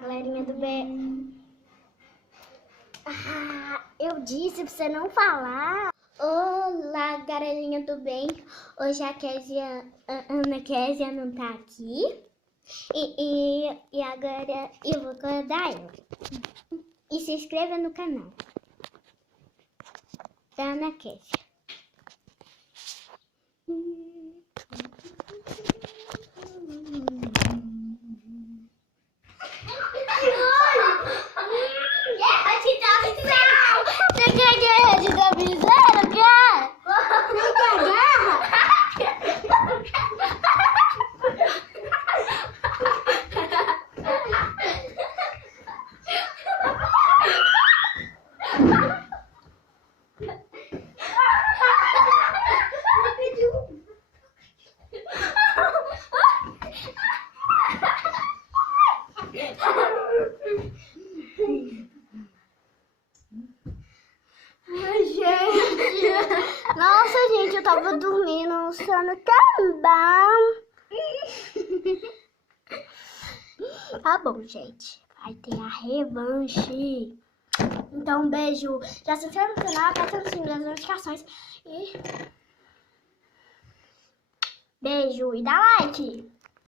galerinha do bem. Eu disse pra você não falar. Olá, galerinha do bem. Hoje a Ana Késia não tá aqui. E agora eu vou acordar ela. E se inscreva no canal da Ana Késia. Você quer guerra de travesseiro? Quer? Você quer guerra? Nossa, gente, eu tava dormindo, o sono tão bom. Tá bom, gente. Vai ter a revanche. Então, um beijo. Já se inscreve no canal, aperta o sininho das notificações. E beijo e dá like.